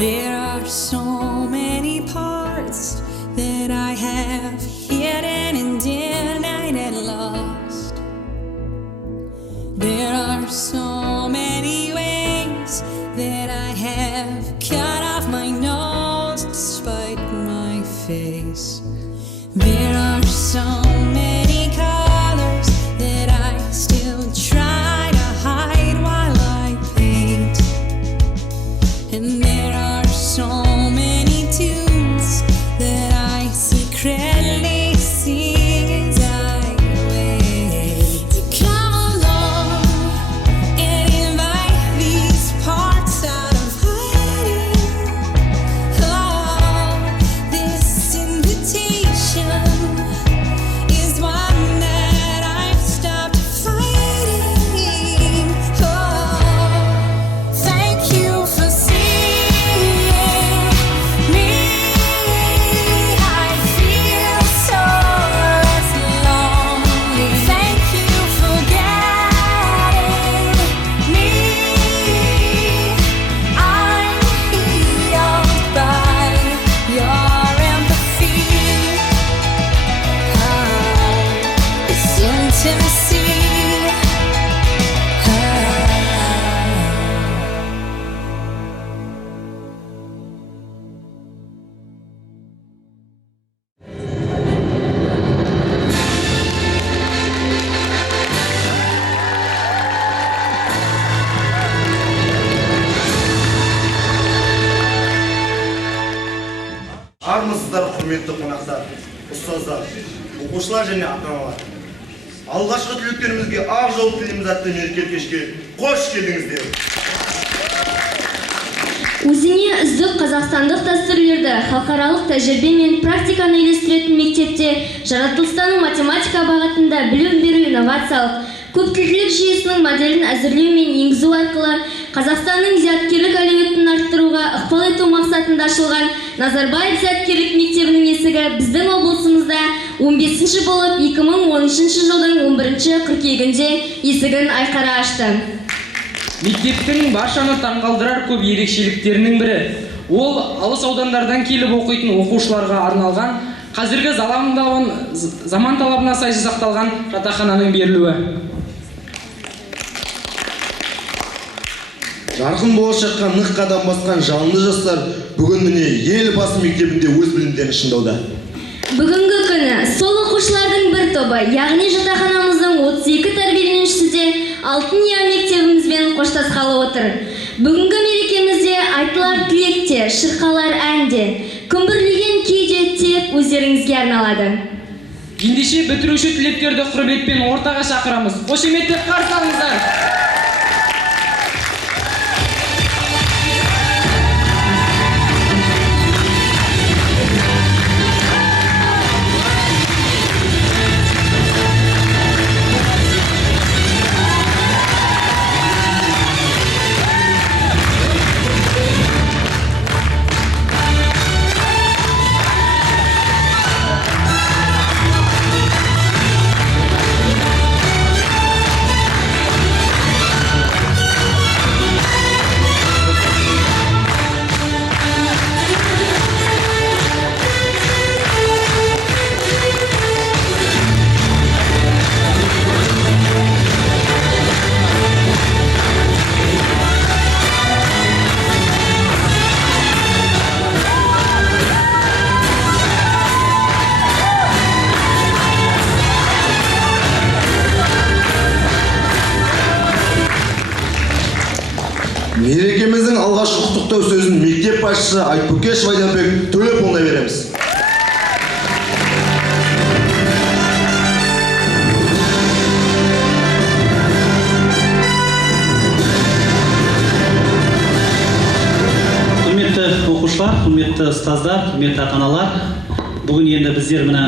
There are so many parts that I have hidden and denied and lost. There are so many ways that I have cut off my nose despite my face. There are so many colors that I still try to hide while I paint. And there are so many tunes that I secretly sing as I wait to come along and invite these parts out of hiding. Oh, this invitation is one that I've stopped fighting. Oh, thank you for seeing me. I feel so less lonely. Thank you for getting me. I'm healed by your empathy. This intimacy. Армысыздар, құрметті қонақтар, ұстаздар, оқушылар және ата-аналар. Алғашқы түлектерімізге ақ жол тілейміз атты мерекелік кешке қош келдіңіздер. Өзіне үздік қазақстандық дәстүрлерді, халықаралық тәжірибе мен практиканы үйлестіретін мектепте жаратылыстану математика бағытында білім беру инновациялық көптілділік жүйесінің моделін әзірлеу мен енгізу арқылы Қазақстанның зияткерлік әлеуетін арттыруға ықпал ету мақсатында ашылған Назарбаев зияткерлік мектебінің есігі біздің облысымызда 15-ші болып 2013 жылдың 11-ші қыркүйегінде есігін айқара ашты. Мектептің баршаны таңғалдырар көп ерекшеліктерінің бірі ол алыс аудандардан келіп оқитын оқушыларға арналған қазіргі заман талабына сай жасақталған жатақхананың берілуі. Жарқын болашаққа нық қадам басқан жалынды жастар бүгін міне елбасы мектебінде өз білімдерін шыңдауда. Бүгінгі күні сол оқушылардың бір тобы, яғни жатақханамыздың 32 тәрбиеленушісі де Алтын ұя мектебімізбен қоштасқалы отыр. Бүгінгі мерекемізде айтылар тілекте, шырқалар әнде, күмбірлеген күйде тек өздеріңізге арналады. Ендеше бітіруші түлектерді құрметпен ортаға шақырамыз. Қошеметтеп қарсы алыңыздар. Мерекеміздің алғашқы құттықтау сөзін мектеп басшысы Айтбөкешов Айдарбек Төлепұлына береміз. Құрметті оқушылар, құрметті ұстаздар, құрметті ата-аналар, бүгін енді біздер мына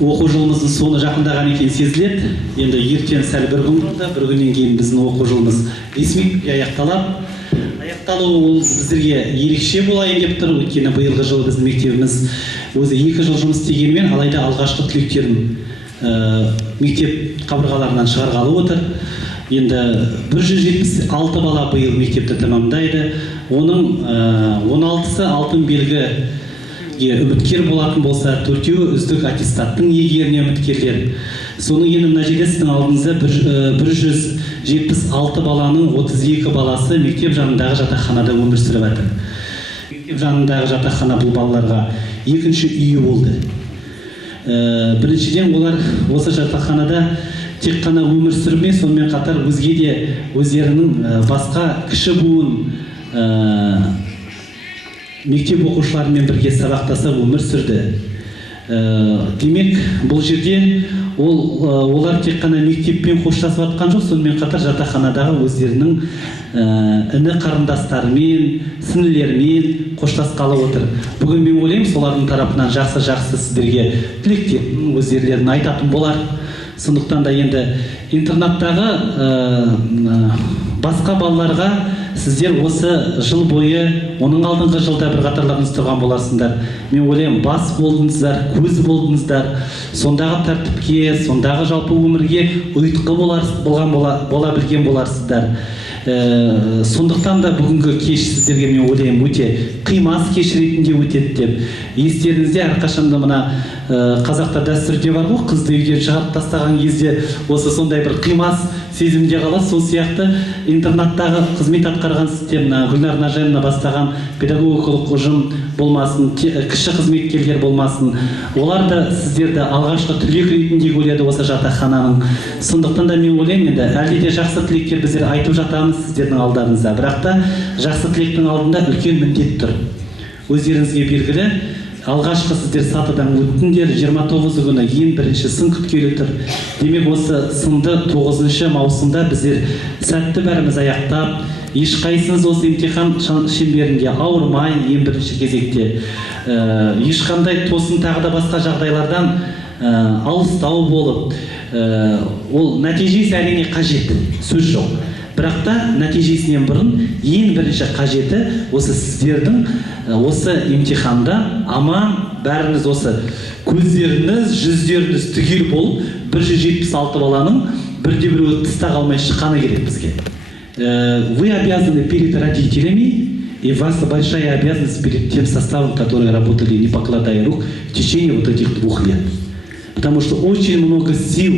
оқу жылымыздың соңы жақындаған екен сезіледі. Енді ертең сәл бір күн қалды, бір күннен кейін біздің оқу жылымыз ресми аяқталады. Аяқталуы ол біздерге ерекше болайын деп тұр. Өйткені биылғы жылы біздің мектебіміз өзі 2 жыл жұмыс істегенімен, алайда алғашқы түлектерін мектеп қабырғаларынан шығарғалы отыр. Енді 176 бала биыл мектепті тамамдайды. Оның 16-сы алтын белгіге үміткер болатын болса, 4-еуі үздік аттестаттың иегеріне үміткерлер. Соның енді мына жерде сіздің алдыңызда 176 баланың 32 баласы мектеп жанындағы жатақханада өмір сүріп жатыр. Мектеп жанындағы жатақхана бұл балаларға екінші үйі болды. Біріншіден олар осы жатақханада тек қана өмір сүрмей, сонымен қатар өзге де өздерінің басқа кіші буын мектеп оқушыларымен бірге сабақтаса өмір сүрді. Демек, бұл жерде олар тек қана мектеппен қоштасып жатқан жоқ, сонымен қатар жатақханадағы өздерінің іні қарындастарымен, сіңлілерімен қоштасқалы отыр. Бүгін мен ойлаймын, солардың тарапынан жақсы сіздерге тілектерін, өздерін айтатын болар. Сондықтан да енді интернаттағы басқа балаларға сіздер осы жыл бойы, оның алдыңғы жылда бір қатарларыңыз тұрған боласыңдар. Мен ойлаймын, бас болдыңыздар, көз болдыңыздар, сондағы тәртіпке, сондағы жалпы өмірге ұйытқы бола білген боларсыздар. Сондықтан да бүгінгі кеш сіздерге мен ойлаймын өте қимас кеш ретінде өтеді деп. Естеріңізде әрқашанда мына қазақта дәстүрде бар ғой, қызды үйден шығарып тастаған кезде осы сондай бір қимас сезімде қалады. Сол сияқты интернаттағы қызмет атқарған сіздер, Гүлнар Нажаевна бастаған педагогикалық ұжым болмасын, кіші қызметкерлер болмасын, олар да сіздерді алғашқы түлек ретінде көреді осы жатақхананың. Сондықтан да мен ойлаймын, енді әлде де жақсы тілектер біздер айтып жатамыз сіздердің алдарыңызда, бірақ та жақсы тілектің алдында үлкен міндет тұр. Өздеріңізге белгілі, алғашқы сіздер сатыдан өттіңдер, 29 күні ең бірінші сын күткелі тұр. Демек, осы сынды 9 маусымда біздер сәтті бәріміз аяқтап, ешқайсыңыз осы имтихан шеңберінде ауырмай, ең бірінші кезекте ешқандай тосын тағы да басқа жағдайлардан алыстау болып, ол нәтижесі әрине қажет, сөз жоқ. Бірақ та нәтижесінен бұрын ең бірінші қажеті осы сіздердің осы имтиханда аман, бәріңіз осы көздеріңіз, жүздеріңіз түгел болып, 176 баланың бірде-біреуі тыста қалмай шыққаны керек бізге. Вы обязаны перед родителями, и у вас большая обязанность перед тем составом, которые работали, не покладая рук, в течение вот этих 2 лет. Потому что очень много сил,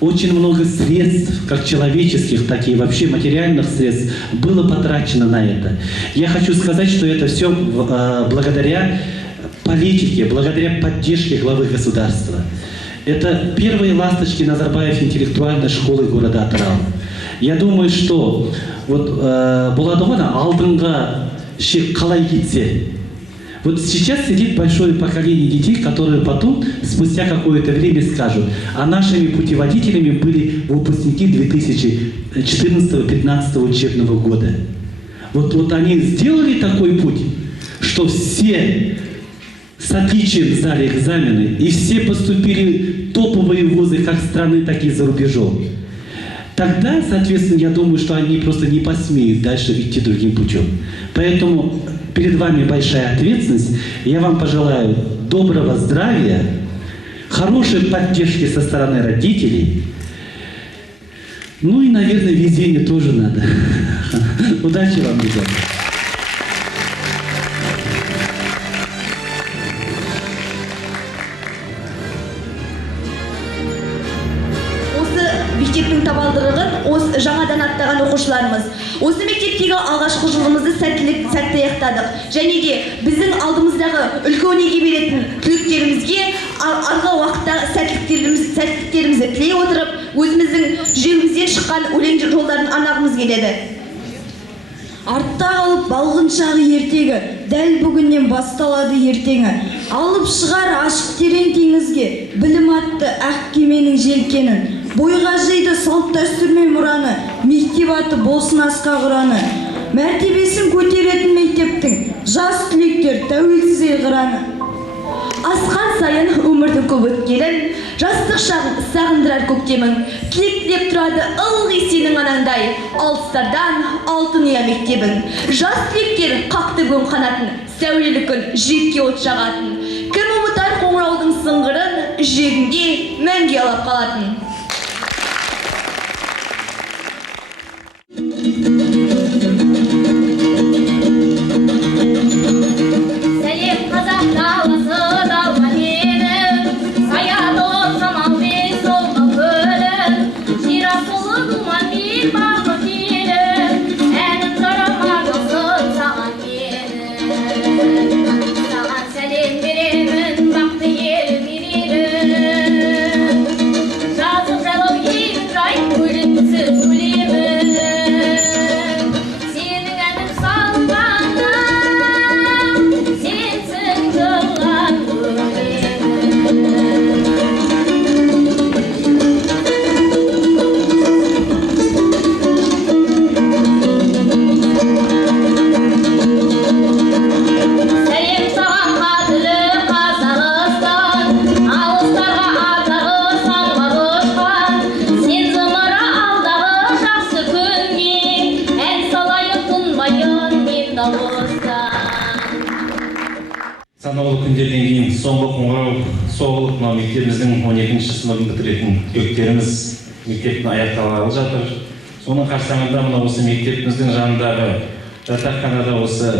очень много средств, как человеческих, так и вообще материальных средств, было потрачено на это. Я хочу сказать, что это все благодаря политике, благодаря поддержке главы государства. Это первые ласточки Назарбаев интеллектуальной школы города Атырау. Я думаю, что вот болады ғой, алдыңғы шек қалай кетсе. Вот сейчас сидит большое поколение детей, которые потом, спустя какое-то время скажут, а нашими путеводителями были выпускники 2014-2015 учебного года. Вот они сделали такой путь, что все с отличием сдали экзамены, и все поступили в топовые вузы как страны, так и за рубежом. Тогда, соответственно, я думаю, что они просто не посмеют дальше идти другим путем. Поэтому перед вами большая ответственность. Я вам пожелаю доброго здравия, хорошей поддержки со стороны родителей. Ну и, наверное, везения тоже надо. Удачи вам, ребята. Мектептің табалдырығын осы жаңадан аттаған оқушыларымыз. Осы мектептегі алғашқы жылымызды сәтті аяқтадық. Және де біздің алдымыздағы үлкен өнеге беретін түлектерімізге алға уақытта сәттіліктерімізді тілей отырып, өзіміздің жүрегімізден шыққан өлең жолдарын арнағымыз келеді. Артта қалып балғын шағы ертегі, дәл бүгіннен басталады ертеңі. Алып шығар ашық терең теңізге, білім атты ақ кеменің желкенін. Бойға жиды салт дәстүрмен мұраны, мектеп аты болсын асқақ ұраны. Мәртебесін көтеретін мектептің, жас түлектер тәуелсіз ел қыраны. Асқан сайын өмірдің көп өткелін, жастық шағын сағындырар көктемің. Тілеп тұрады ылғи сенің анаңдай, алыстардан алтын ұя мектебің. Жас түлектер қақты көн қанатын, сәулелі күн жүрекке от жағатын. Кім ұмытар қоңыраудың сыңғырын, жүрегінде мәңге алап қалатын. соңғы қоңырау соғылып, мына мектебіміздің 12-ші сыныбын бітіретін түлектеріміз мектептің аяқталғалы жатыр. Соның қарсаңында мына осы мектебіміздің жанындағы жатақханада осы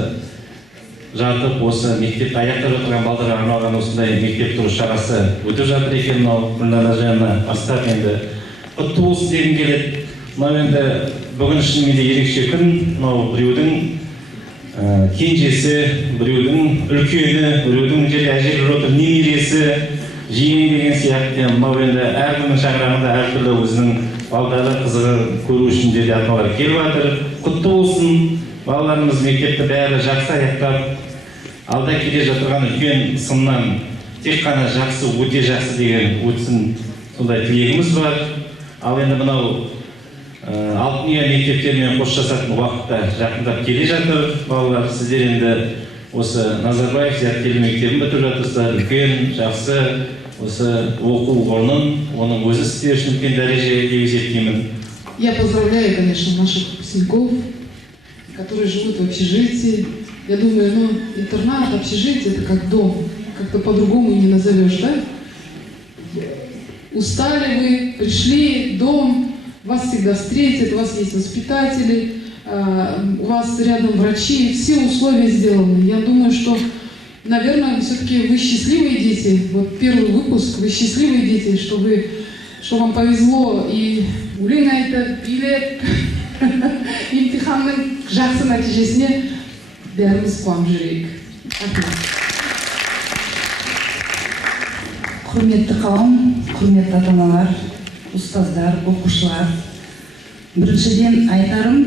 жатып, осы мектепті аяқтап жатқан балдарға арналған осындай мектеп тұру шарасы өтіп жатыр екен. Мынау Гүлнара жанына бастап енді құтты болсын дегім келеді. Мынау енді бүгін шынымен де ерекше күн. Мынау біреудің кенжесі, біреудің үлкені, біреудің әжелер отыр немересі, жиен деген сияқты. Мынау енді әркімнің шаңырағында әртүрлі өзінің балдары қызығы көру үшін де ата-аналар келіп жатыр. Құтты болсын. Балаларымыз мектепті бәрі жақсы аяқтап, алда келе жатырған үлкен сыннан тек қана жақсы, өте жақсы деген өтсін, сондай тілегіміз бар. Ал енді мынау Алтын мектептермен қоштасатын уақытта жақындап келе жатыр. Балалар, сіздер енді осы Назарбаев зияткерлік мектебін бітіріп жатырсыздар. Үлкен, жақсы осы оқу орнын, оның өзі сіздер үшін үлкен дәрежеге деп есептеймін. Я поздравляю, конечно, наших выпускников, которые живут в общежитии. Я думаю, интернат, общежитие — это как дом. Как-то по-другому не назовешь, да? Устали вы, пришли, дом, вас всегда встретят, у вас есть воспитатели, у вас рядом врачи, все условия сделаны. Я думаю, что, наверное, все-таки вы счастливые дети. Вот первый выпуск, вы счастливые дети, что вам повезло и Улина это билет. Имтиханның жақсы нәтижесіне бәріміз қуанып жүрейік. Құрметті қауым, құрметті ата-аналар, ұстаздар, оқушылар. Біріншіден айтарым,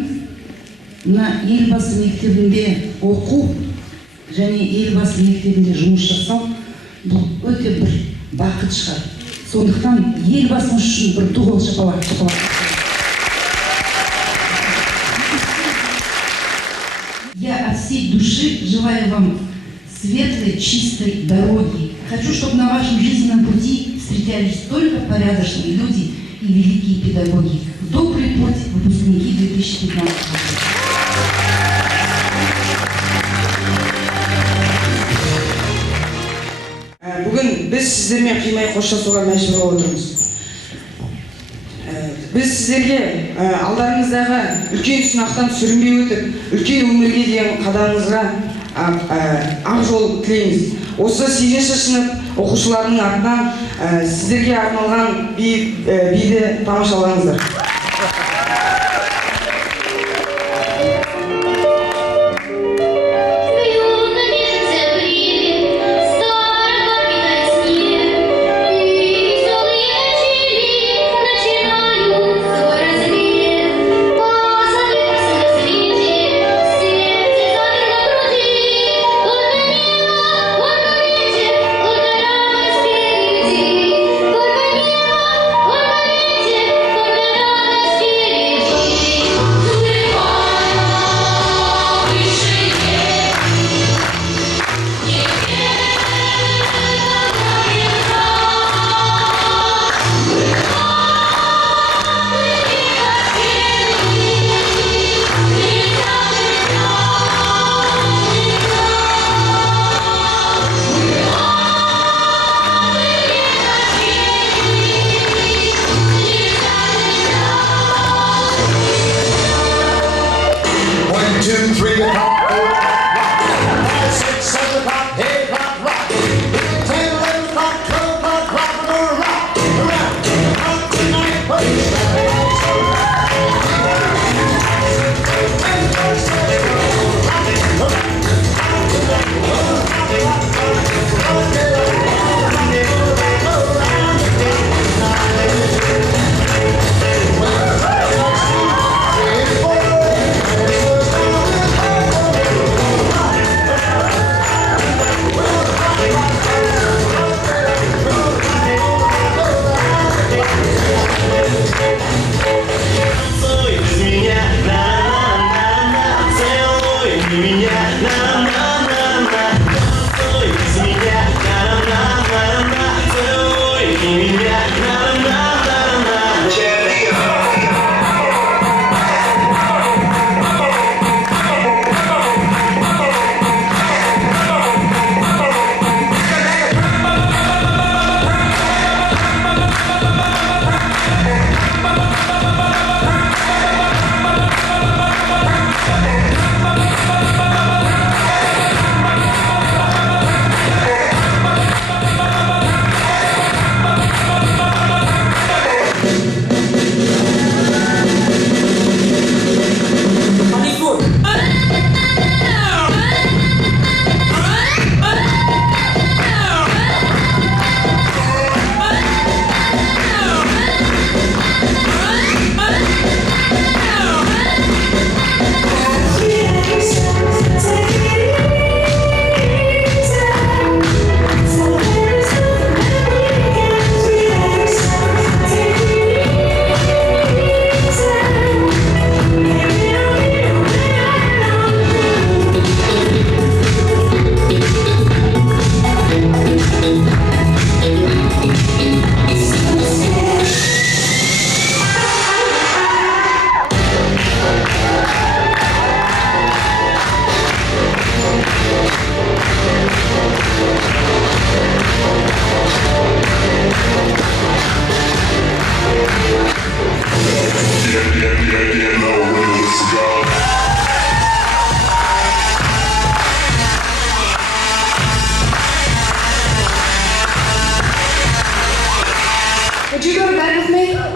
мына елбасы мектебінде оқу және елбасы мектебінде жұмыс жасау бұл өте бір бақыт шығар. Сондықтан елбасымыз үшін бір туғыл шапалақ. Я от всей души желаю вам светлой, чистой дороги. Хочу, чтобы на вашем жизненном пути встречались только порядочные люди и великие педагоги. Добрый путь, выпускники 2015 года. Бүгін біз сіздермен қимай қоштасуға мәжбүр болып отырмыз. Біз сіздерге алдарыңыздағы үлкен сынақтан сүрінбей өтіп, үлкен өмірге деген қадамыңызға ақ жол тілейміз. Осы 8-ші сынып оқушыларының атынан сіздерге арналған биді тамашалаңыздар. Горго небо, горго ветер, горго Would you go to bed with me?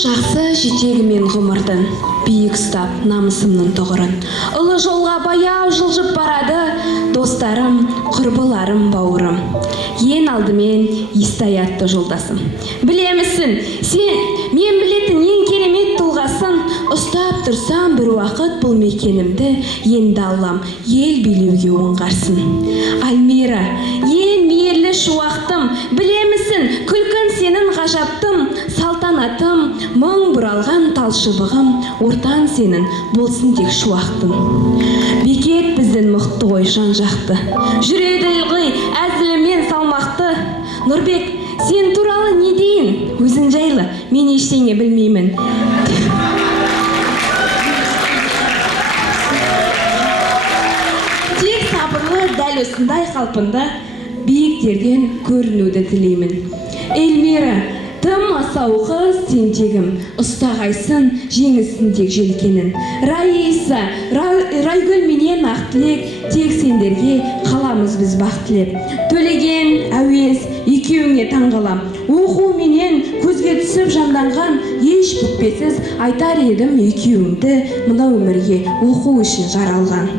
жақсы жетегімен ғұмырдың, биік ұстап намысымның тұғырын. Ұлы жолға баяу жылжып барады, достарым, құрбыларым, бауырым. Ең алдымен Естай атты жолдасым. Білемісің, мен білетін ең керемет тұлғасын, ұстап тұрсам бір уақыт бұл мекенімді, енді Аллам ел билеуге оңғарсын. Альмира, ең мейірлі шуақтым, білемісің, күлкін сенің ғажаптым, салтанатым, мың бұралған талшыбығым, ортан сенің болсын тек шуақтым. Бекет біздің мықты ой жан-жақты, жүреді ылғи әзілімен салмақты. Нұрбек, сен туралы не дейін? Өзің жайлы, мен ештеңе білмеймін. Тек сабырлы дәл осындай қалпында биіктерден көрінуді тілеймін. Эльмира, тым асау қыз сен тегім, ұстағайсын жеңісін тек желкенін. Раиса, Райгүл менен ақ тілек, тек сендерге қаламыз біз бақ тілеп. Төлеген, Әуез, екеуіңе таңғалам. Оқу менен көзге түсіп жанданған, еш бүкпесіз айтар едім екеуіңді мына өмірге оқу үшін жаралған.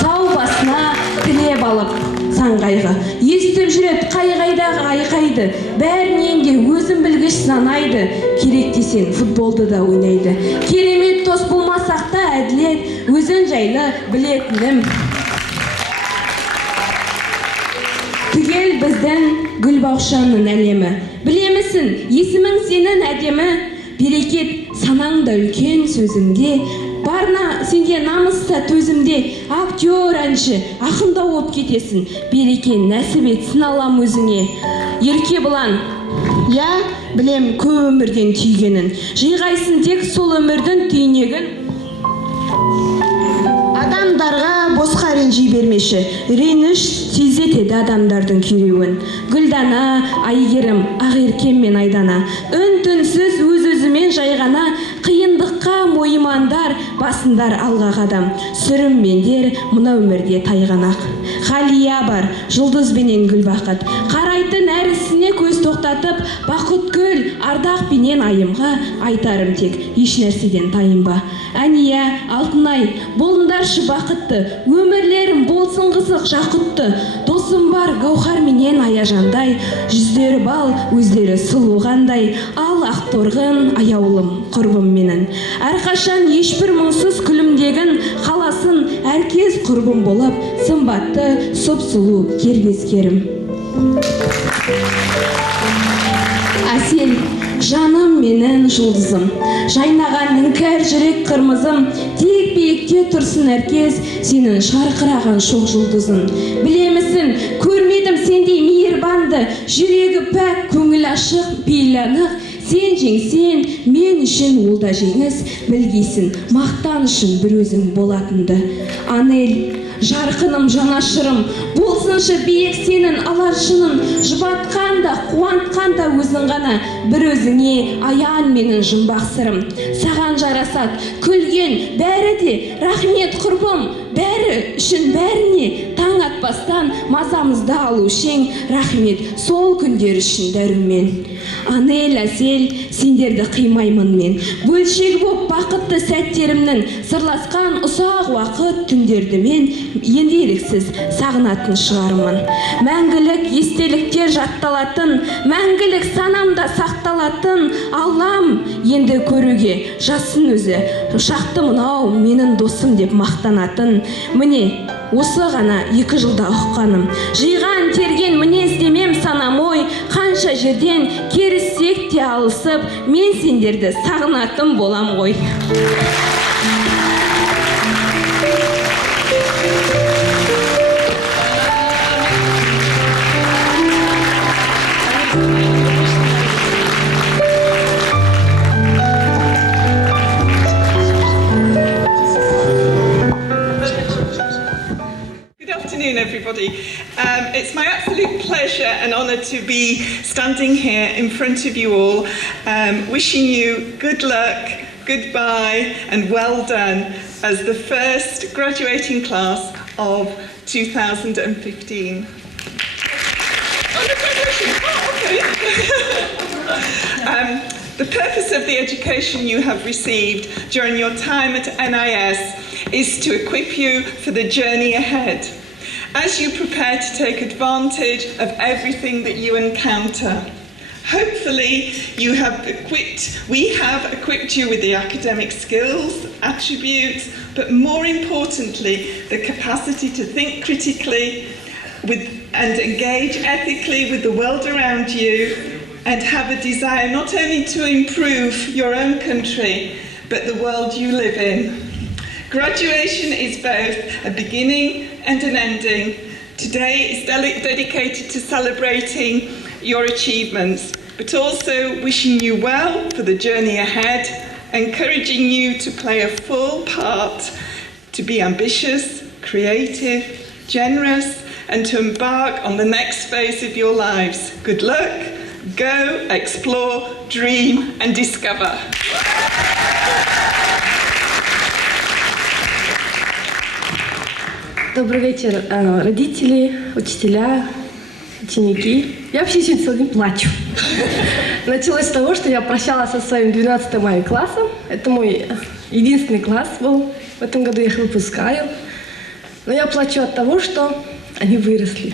Сау басына тілеп алып сан қайғы, естіп жүрет қай-қайдағы айқайды, бәрінен де өзім білгіш санайды, керек десен футболды да ойнайды. Керемет дос болмасақ та әділет, өзің жайлы білетінім. Түгел біздің Гүлбақшаның әлемі. Білемісің, есімің сенің әдемі, берекет санаңда үлкен сөзіңде, барна сенде намыста төзімде, актер, әнші, ақында оп кетесің, берекен нәсіп етсін Аллам өзіңе. Ерке бұлан, я білем көп өмірден түйгенін, жиғайсың тек сол өмірдің түйнегін. Адамдарға босқа ренжи бермеші, реніш тездетеді адамдардың күйреуін. Гүлдана, Айгерім, Ақеркем мен Айдана, үн-түнсіз өз-өзімен жайғана, қиындыққа мойымандар, басындар алға қадам. Сүрінбендер мына өмірде тайғанақ. Ғалия бар, жұлдыз бенен гүл бақыт, қарайтын әрісіне көз тоқтатып, бақыт гүл, ардақ бенен айымға, айтарым тек еш нәрседен тайынба. Әния, Алтынай, болындаршы бақытты, өмірлерім болсын қызық жақұтты. Досым бар Гаухар менен Аяжандай, жүздері бал, өздері сұлу қандай. Ал Ақторғын, аяулым, құрбым менің. Әрқашан ешбір мұңсыз күлімдегін қаласын, әркез құрбым болып, сымбатты, сұп-сұлу кербескерім. Әсел, жаным менің жұлдызым, жайнаған іңкәр жүрек қырмызым, тек биікте тұрсын әркез сенің шарқыраған шоқ жұлдызын. Білемісің, көрмедім сендей мейірбанды, жүрегі пәк, көңіл ашық, пейіл анық. Сен жеңсен, мен үшін ол да жеңіс, білгейсің, мақтан үшін бір өзің болатынды. Анел, жарқыным, жанашырым, болсыншы биік сенің аларшының, жұбатқанда, қуантқанда өзің ғана, бір өзіңе аян менің жұмбақ сырым. Саған жарасат, күлген, бәрі де, рахмет құрбым, бәрі үшін бәріне, таң атпастан мазамызды алу шең, рахмет сол күндер үшін дәрумен. Анел, Әсел, сендерді қимаймын мен, бөлшегі боп бақытты сәттерімнің, сырласқан ұсақ уақыт түндерді мен енді еріксіз сағынатын шығармын. Мәңгілік естеліктер жатталатын, мәңгілік санамда сақталатын, Аллам енді көруге жасын өзі, шақты мынау менің досым деп мақтанатын. Міне, осы ғана 2 жылда ұққаным, жиған терген мінез демем санам ой, қанша жерден керіссек те алысып, мен сендерді сағынатын болам ғой. Everybody. It's my absolute pleasure and honour to be standing here in front of you all, wishing you good luck, goodbye and well done as the first graduating class of 2015. The purpose of the education you have received during your time at NIS is to equip you for the journey ahead, as you prepare to take advantage of everything that you encounter. Hopefully, we have equipped you with the academic skills, attributes, but more importantly, the capacity to think critically and engage ethically with the world around you, and have a desire not only to improve your own country, but the world you live in. Graduation is both a beginning and an ending. Today is dedicated to celebrating your achievements, but also wishing you well for the journey ahead, encouraging you to play a full part, to be ambitious, creative, generous, and to embark on the next phase of your lives. Good luck. Go, explore, dream, and discover. Добрый вечер, родители, учителя, ученики. Я вообще сегодня целый день плачу. Началось с того, что я прощалась со своим 12 моим классом. Это мой единственный класс был. В этом году я их выпускаю. Но я плачу от того, что они выросли.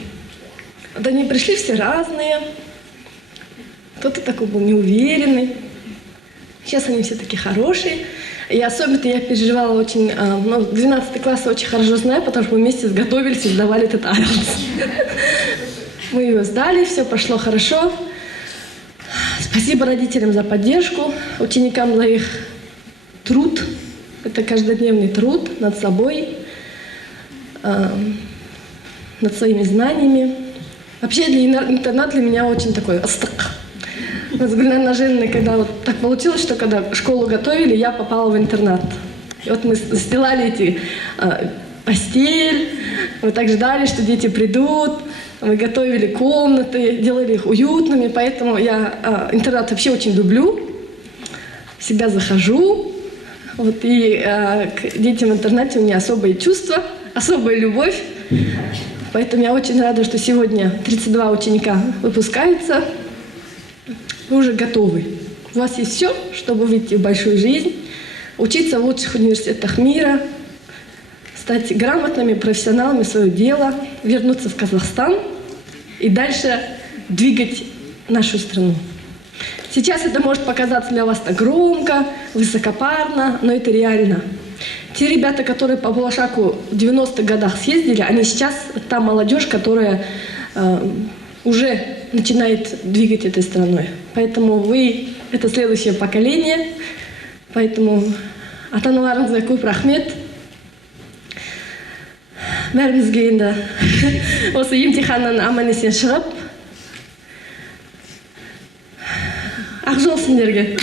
Вот они пришли все разные. Кто-то такой был неуверенный. Сейчас они все такие хорошие. И особенно я переживала очень... 12 класс очень хорошо знаю, потому что мы вместе сготовились и сдавали этот IELTS. Мы его сдали, все прошло хорошо. Спасибо родителям за поддержку, ученикам за их труд. Это каждодневный труд над собой, над своими знаниями. Вообще интернат для меня очень такой астык. Мы с Гульнар Нажениной, когда вот так получилось, что когда школу готовили, я попала в интернат. И вот мы стелали эти постель, мы так ждали, что дети придут, мы готовили комнаты, делали их уютными, поэтому я интернат вообще очень люблю, всегда захожу. Вот, и к детям в интернате у меня особые чувства, особая любовь. Поэтому я очень рада, что сегодня 32 ученика выпускаются. Вы уже готовы. У вас есть все, чтобы выйти в большую жизнь, учиться в лучших университетах мира, стать грамотными профессионалами своего дела, вернуться в Казахстан и дальше двигать нашу страну. Сейчас это может показаться для вас так громко, высокопарно, но это реально. Те ребята, которые по Балашаку в 90-х годах съездили, они сейчас та молодежь, которая уже начинает двигать этой страной. Поэтому вы — это следующее поколение. Поэтому ата-аналарыңызға көп рахмет. Бәрімізге енді осы емтиханнан аман-есен шығып, ақ жол сендерге.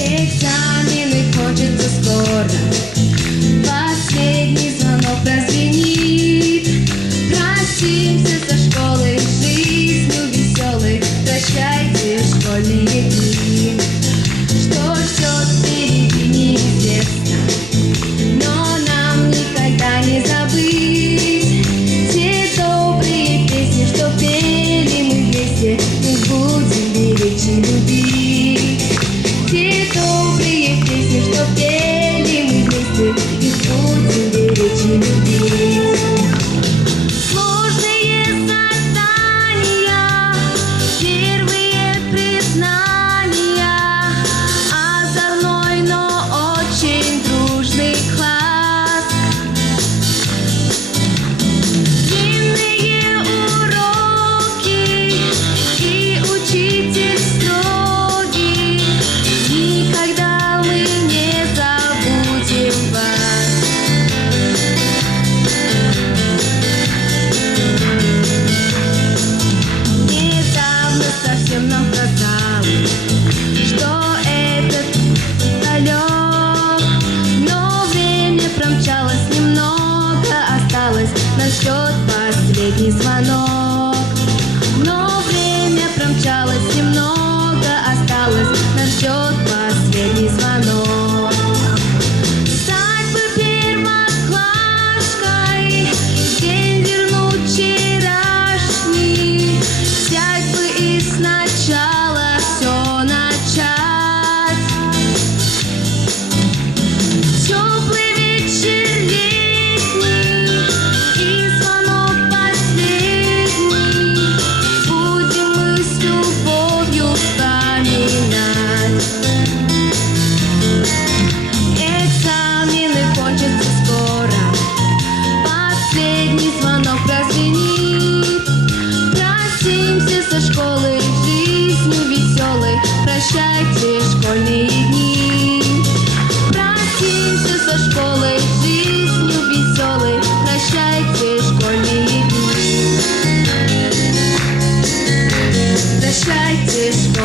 Экзамены кончатся скоро, последний звонок прозвенит. Простимся со школы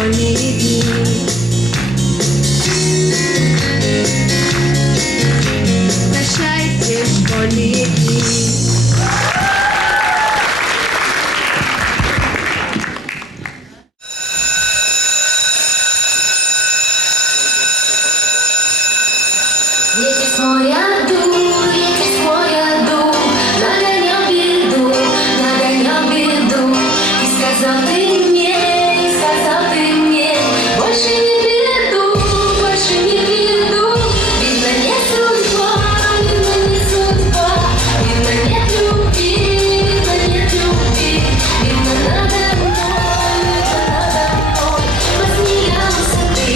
школьные дни. Прощайте, школьные дни. Ветер свой отдул, нагонял беду, и сказал ты мне, больше не приду, видно нет судьба, видно нет любви, видно надо мной, посмеялся ты.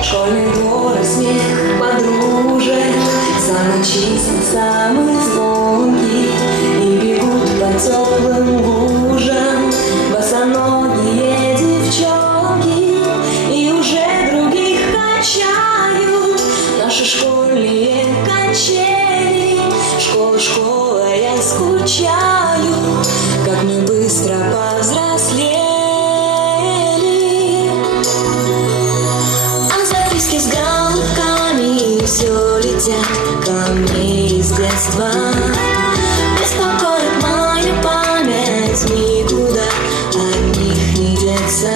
Школьный двор и смех подружек, самый чистый, самый звонкий, и бегут по теплым лужам босоногие девчонки, и уже других качают наши школьные качели. Школа, я скучаю, как мы быстро повзрослели. С галками все летят ко мне из детства. Беспокоит мою память, никуда от них не деться.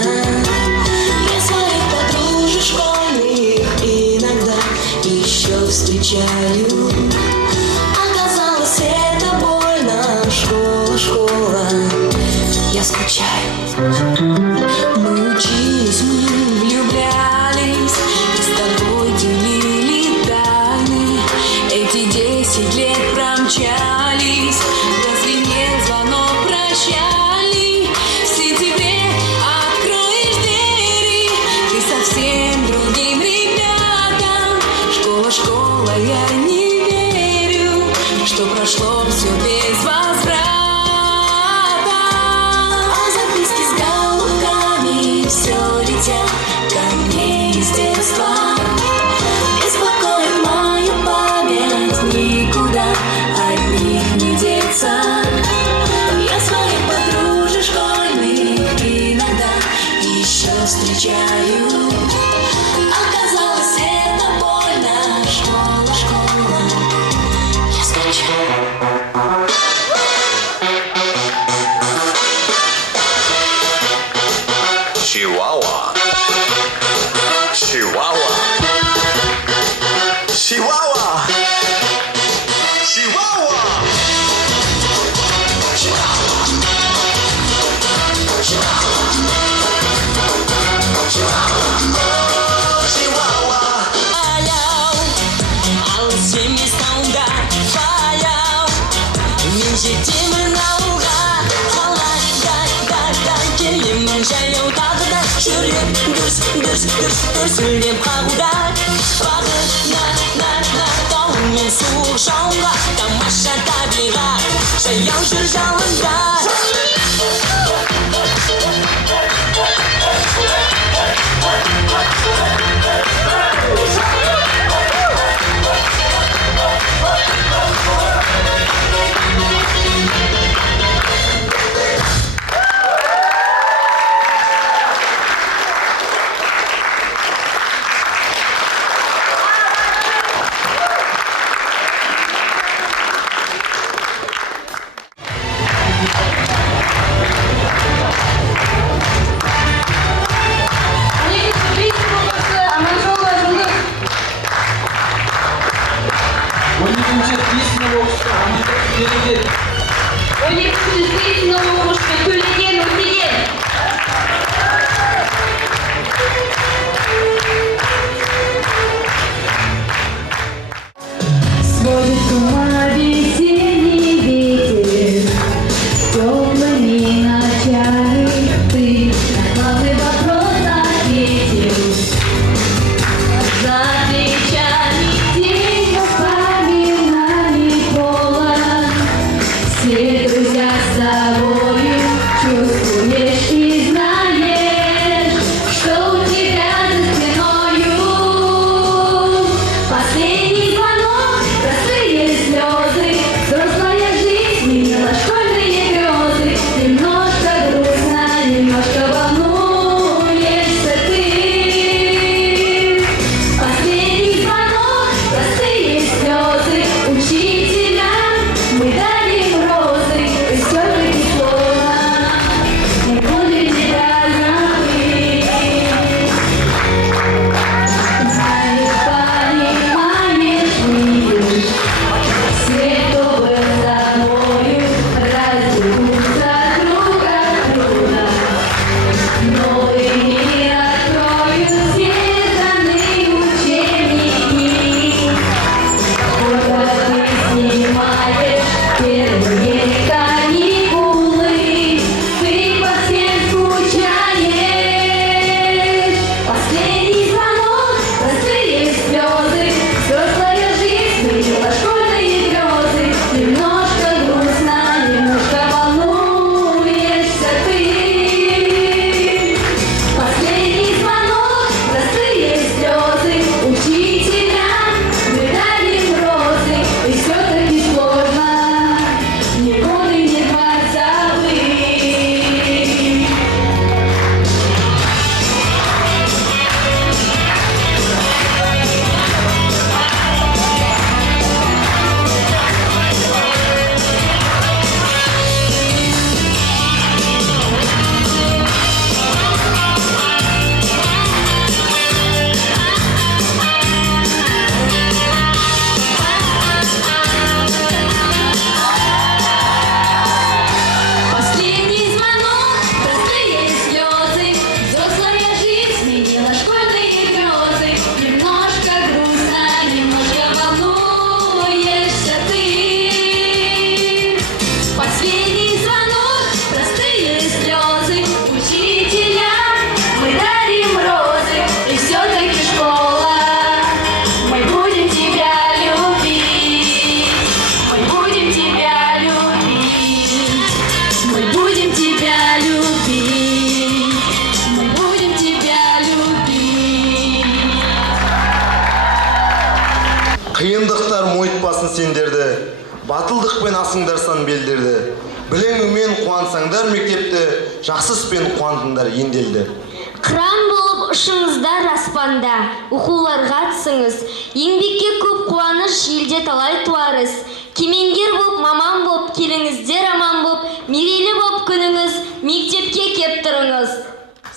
Я своих подружек школьных иногда еще встречаю. Оказалось, это больно, школа, я скучаю. Мы учились, мы влюблялись, делили тайны, эти 10 лет промчались, прозвенел звонок прощальный. В сентябре откроешь двери, ты совсем другим ребятам. Школа, я не верю, что прошло все без возврата. А записки с галками все летят ко мне из детства. Беспокоит мою память, никуда от них не деться. Я своих подружек школьных иногда еще встречаю. Оказалось, это больно, школа, я скучаю. Chihuahua. Chihuahua. Chihuahua. Chihuahua. Сүлдеп қағуда бағына таумен суық жауынға тамаша табиғат жаяу жүр жауында. бассын сендерді, батылдықпен асыңдарсан белдерді. Білеңімен қуансаңдар мектепті, жақсы іспен қуантыңдар енделді. Қыран болып ұшыңыздар аспанда, оқуларға түсіңіз. Еңбекке көп қуаныш, елде талай туарыз. Кемеңгер болып, маман болып, келіңіздер аман болып, мерейлі болып күніңіз, мектепке кеп тұрыңыз.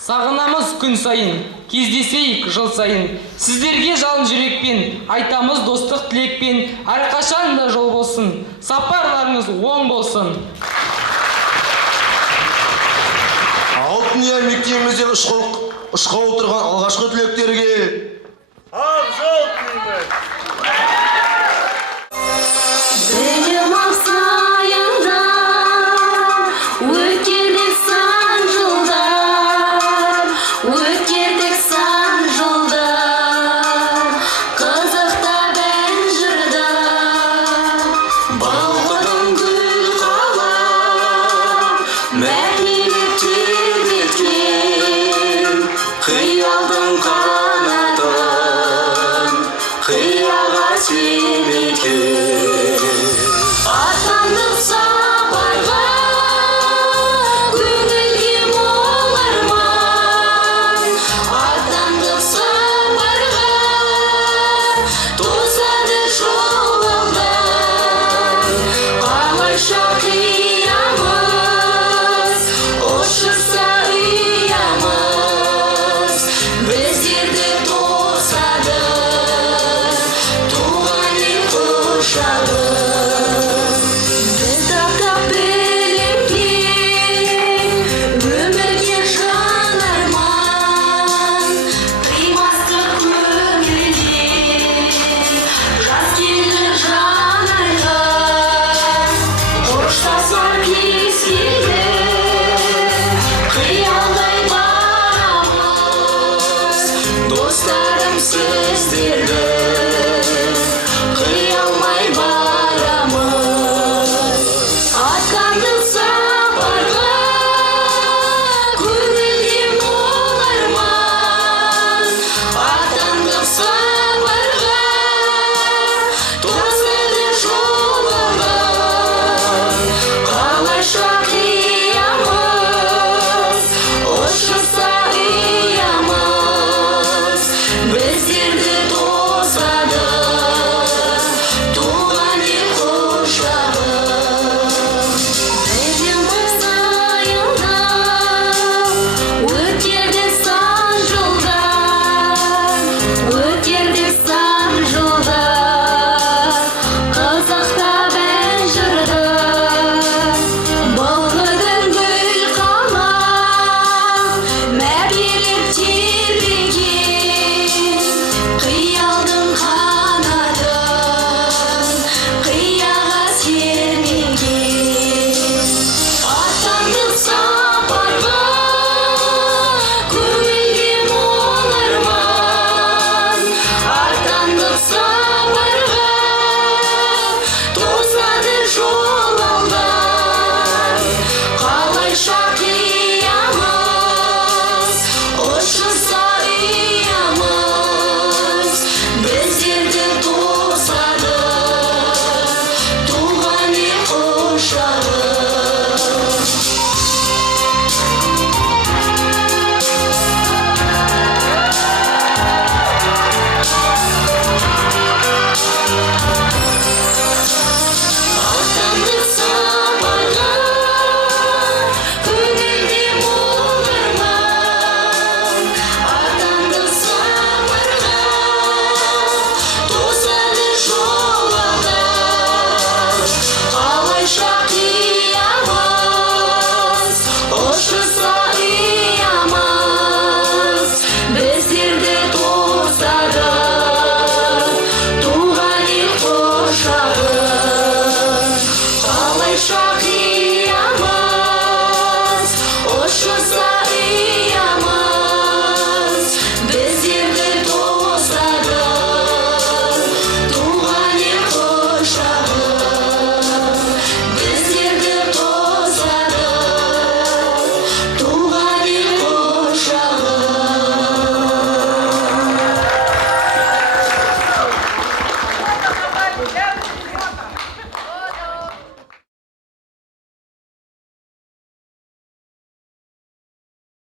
Сағынамыз күн сайын, кездесейік жыл сайын. Сіздерге жалын жүрекпен, айтамыз достық тілекпен, әрқашан да жол болсын, сапарларыңыз оң болсын. Алтын мектебімізден ұшқалы тұрған алғашқы түлектерге ақ жол тілеймін.